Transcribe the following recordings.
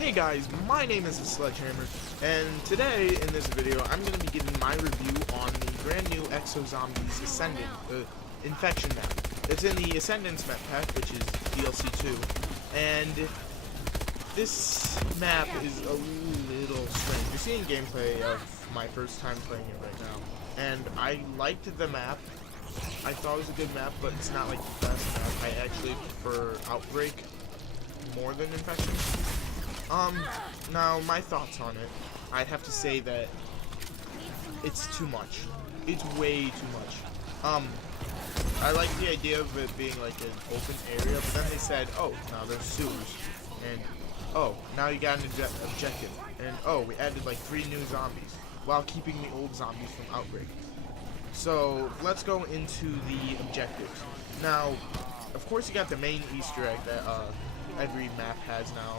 Hey guys, my name is the Sledgehammer, and today in this video I'm going to be giving my review on the brand new Exo Zombies Ascendance Infection map. It's in the Ascendance map pack, which is DLC 2, and this map is a little strange. You're seeing gameplay of my first time playing it right now, and I liked the map. I thought it was a good map, but it's not like the best map. I actually prefer Outbreak more than Infection. Now my thoughts on it, I'd have to say that it's too much. It's way too much. I like the idea of it being like an open area, but then they said, oh, now there's sewers, and oh, now you got an objective, and oh, we added like 3 new zombies, while keeping the old zombies from Outbreak. So, let's go into the objectives. Now, of course you got the main Easter egg that every map has now.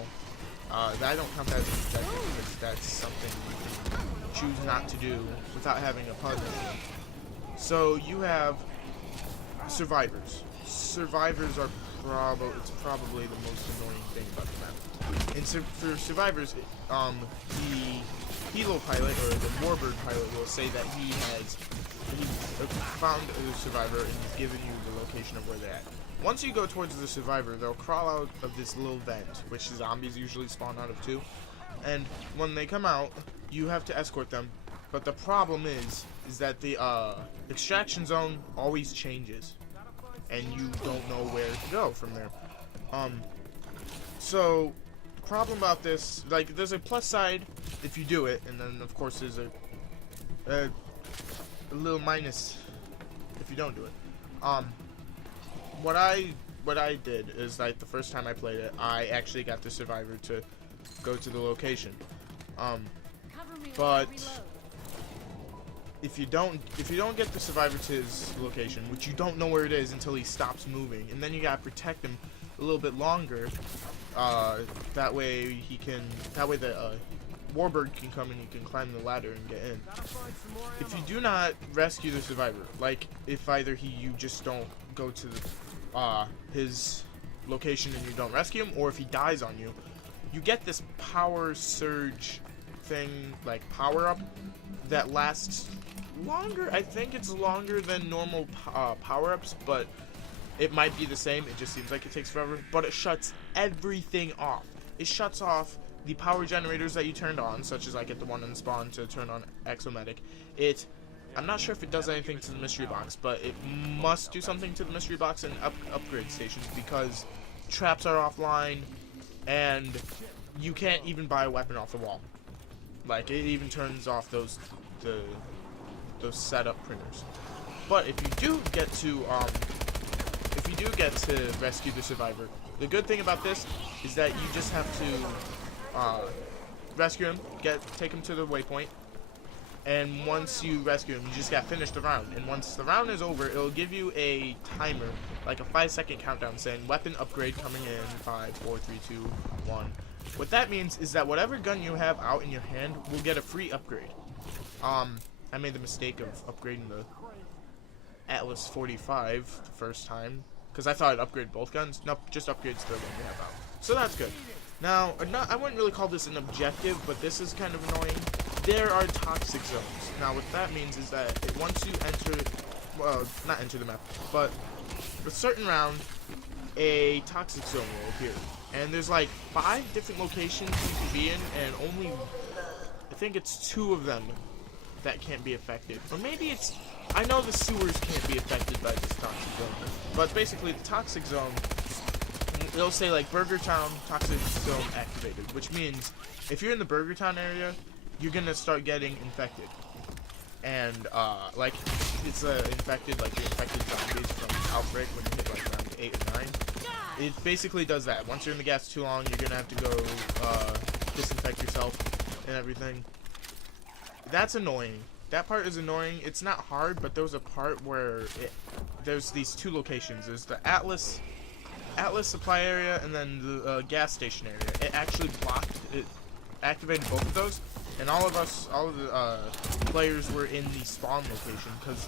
I don't count that as an objective because that's something you can choose not to do without having a puzzle. So you have survivors. Survivors are probably the most annoying thing about the map. And so for survivors, the Helo pilot or the Warbird pilot will say that he found a survivor and he's given you the location of where they're at. Once you go towards the survivor, they'll crawl out of this little vent, which zombies usually spawn out of too. And when they come out, you have to escort them. But the problem is that the extraction zone always changes, and you don't know where to go from there. So the problem about this, like, there's a plus side if you do it, and then of course there's a little minus if you don't do it. What I did is, like, the first time I played it, I actually got the survivor to go to the location. But if you don't get the survivor to his location, which you don't know where it is until he stops moving, and then you gotta protect him a little bit longer. That way the Warbird can come and you can climb the ladder and get in. If you do not rescue the survivor, like if either you just don't go to his location and you don't rescue him, or if he dies on you, you get this power surge thing, like power up, that lasts longer. I think it's longer than normal power ups, but it might be the same. It just seems like it takes forever, but it shuts everything off. It shuts off the power generators that you turned on, such as I get the one in spawn to turn on Exomedic. I'm not sure if it does anything to the mystery box, but it must do something to the mystery box and upgrade stations, because traps are offline, and you can't even buy a weapon off the wall. Like, it even turns off those setup printers. But if you do get to rescue the survivor, the good thing about this is that you just have to rescue him, take him to the waypoint, and once you rescue him, you just got finished the round. And once the round is over, it'll give you a timer, like a 5-second countdown, saying weapon upgrade coming in 5, 4, 3, 2, 1. What that means is that whatever gun you have out in your hand will get a free upgrade. I made the mistake of upgrading the Atlas 45 the first time, because I thought I'd upgrade both guns. Nope, just upgrades the one you have out. So that's good. Now, I wouldn't really call this an objective, but this is kind of annoying. There are toxic zones. Now, what that means is that once you enter, well, not enter the map, but a certain round, a toxic zone will appear. And there's like 5 different locations you can be in, and only, I think it's 2 of them that can't be affected. Or maybe it's, I know the sewers can't be affected by this toxic zone, but basically the toxic zone, it'll say like Burger Town toxic zone activated, which means if you're in the Burger Town area, you're gonna start getting infected. And like it's infected, like the infected zombies from Outbreak when you hit like around 8 or 9. It basically does that. Once you're in the gas too long, you're gonna have to go disinfect yourself and everything. That's annoying. That part is annoying. It's not hard, but there was a part where there's these 2 locations. There's the Atlas supply area and then the gas station area. It actually activated both of those, and all of the players were in the spawn location, because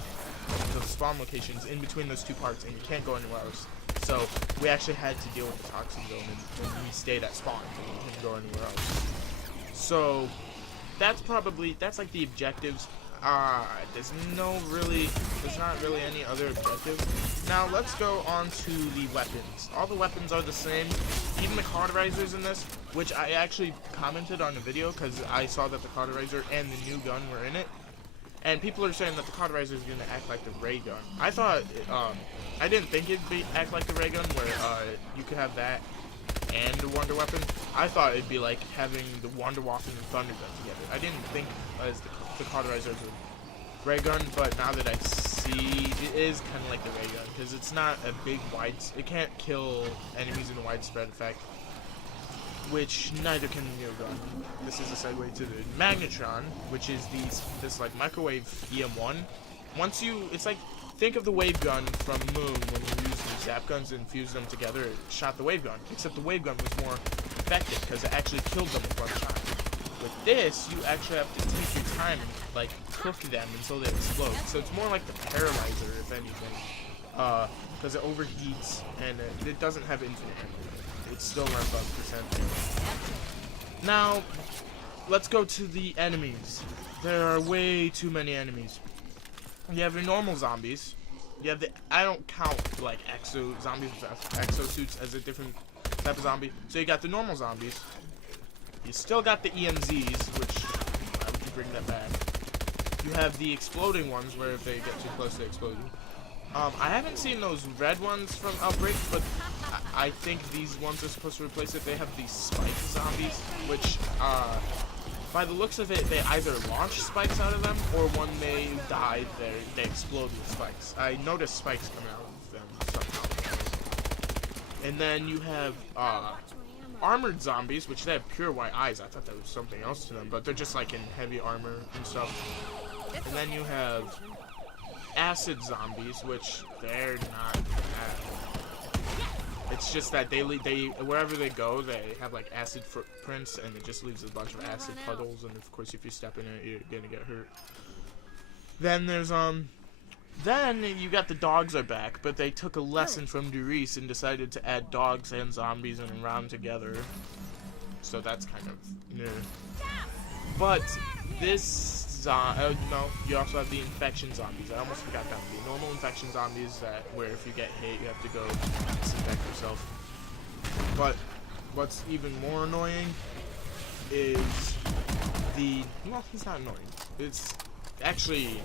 the spawn location's in between those 2 parts and you can't go anywhere else. So we actually had to deal with the toxin zone, and we stayed at spawn. We didn't go anywhere else. So that's like the objectives. There's not really any other objective. Now let's go on to the weapons. All the weapons are the same, even the cauterizers in this, which I actually commented on the video because I saw that the cauterizer and the new gun were in it. And people are saying that the cauterizer is going to act like the ray gun. I thought, I didn't think it'd act like the ray gun, where you could have that and the wonder weapon. I thought it'd be like having the wonder weapon and thunder gun together. I didn't think as the cauterizer as a ray gun, but now that I see, it is kind of like the ray gun, because it's not a big it can't kill enemies in a widespread effect, which neither can the new gun. This is a segue to the magnetron, which is this like microwave EM1. It's like, think of the wave gun from Moon when you use the zap guns and fuse them together. It shot the wave gun, except the wave gun was more effective because it actually killed them with one shot. With this, you actually have to take your time and like cook them until they explode. So it's more like the paralyzer, if anything, because it overheats and it doesn't have infinite energy. It still runs on percent. Now, let's go to the enemies. There are way too many enemies. You have your normal zombies. You have I don't count like exo zombies with exosuits as a different type of zombie. So you got the normal zombies. You still got the EMZs, which I would bring that back. You have the exploding ones, where if they get too close, they explode you. I haven't seen those red ones from Outbreak, but I think these ones are supposed to replace it. They have these spike zombies, which, by the looks of it, they either launch spikes out of them, or when they die, they explode with spikes. I noticed spikes coming out of them somehow. And then you have, armored zombies, which they have pure white eyes. I thought that was something else to them, but they're just like in heavy armor and stuff. And then you have acid zombies, which they're not bad. It's just that they wherever they go, they have like acid footprints, and it just leaves a bunch of acid puddles. And of course, if you step in it, you're gonna get hurt. Then there's Then you got the dogs are back, but they took a lesson from Durice and decided to add dogs and zombies in a round together. So that's kind of new. But this no, you also have the infection zombies. I almost forgot that. The normal infection zombies where if you get hit, you have to go disinfect yourself. But what's even more annoying is well, he's not annoying. It's actually,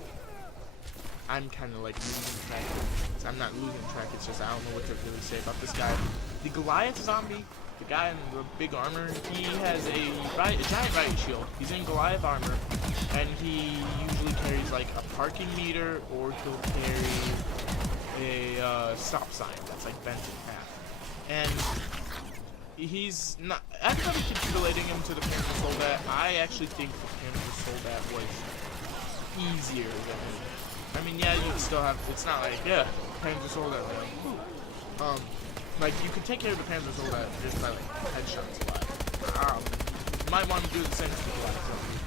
I'm kind of like losing track. I'm not losing track, it's just I don't know what to really say about this guy. The Goliath Zombie, the guy in the big armor, he has a giant riot shield. He's in Goliath armor, and he usually carries like a parking meter, or he'll carry a stop sign that's like bent in half. And he's not, after capitulating him to the Panzer Soldat, I actually think the Panzer Soldat was easier than him. I mean, yeah, you still have, it's not like, yeah, Panzer Soldat, like, you could take care of the Panzer Soldat just by, like, headshots a lot. You might want to do the same with the Goliath Zombie.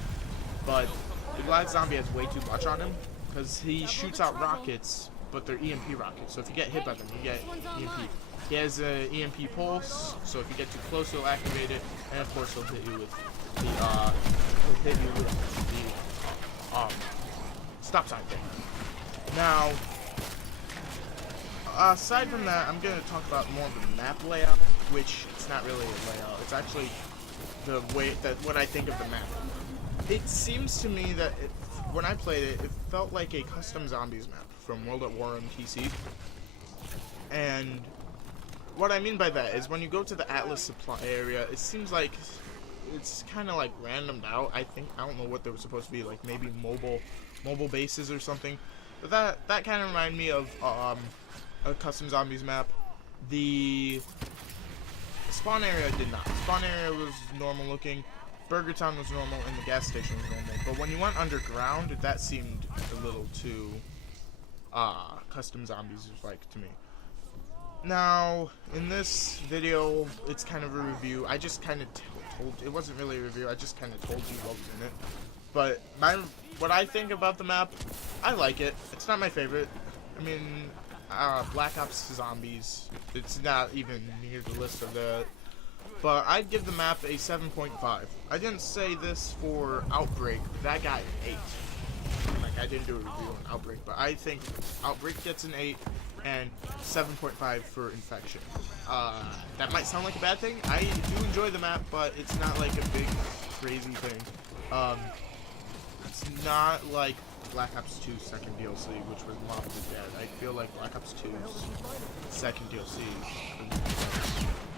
But the Goliath Zombie has way too much on him, because he shoots out rockets, but they're EMP rockets, so if you get hit by them, you get EMP. He has an EMP pulse, so if you get too close, he'll activate it, and of course he'll hit you with the, stop sign thing. Now, aside from that, I'm going to talk about more of the map layout, which it's not really a layout. It's actually the way that what I think of the map. It seems to me that when I played it, it felt like a custom zombies map from World at War on PC. And what I mean by that is when you go to the Atlas supply area, it seems like it's kind of like randomed out. I don't know what they were supposed to be, like maybe mobile bases or something. But that kind of reminded me of a custom zombies map. The spawn area did not. Spawn area was normal looking. Burger Town was normal, and the gas station was normal. But when you went underground, that seemed a little too custom zombies like to me. Now, in this video, it's kind of a review. I just kind of told, it wasn't really a review, I just kind of told you what was in it. But what I think about the map, I like it. It's not my favorite. I mean, Black Ops Zombies. It's not even near the list of that. But I'd give the map a 7.5. I didn't say this for Outbreak. That got an 8. Like, I didn't do a review on Outbreak, but I think Outbreak gets an 8 and 7.5 for Infection. That might sound like a bad thing. I do enjoy the map, but it's not like a big, crazy thing. It's not like Black Ops 2 second DLC, which was Mom and Dad. I feel like Black Ops 2's second DLC.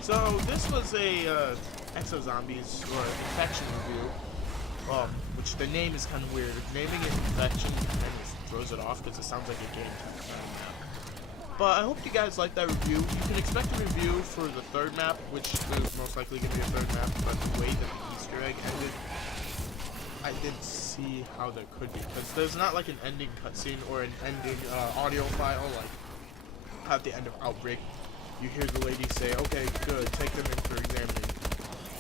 So this was a Exo Zombies or Infection review, which the name is kind of weird. Naming it Infection kind of throws it off because it sounds like a game. But I hope you guys like that review. You can expect a review for the third map, which is most likely going to be a third map, but the way the Easter egg ended, I didn't see how there could be, because there's not like an ending cutscene or an ending audio file like at the end of Outbreak. You hear the lady say, okay, good, take them in for examining.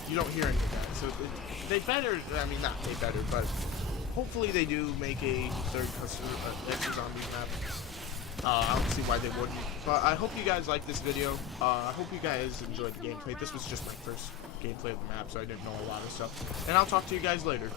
You don't hear any of that. So they better, I mean, not they better, but hopefully they do make a third Exo Zombie map. I don't see why they wouldn't. But I hope you guys like this video. I hope you guys enjoyed the gameplay. This was just my first gameplay of the map, so I didn't know a lot of stuff. And I'll talk to you guys later.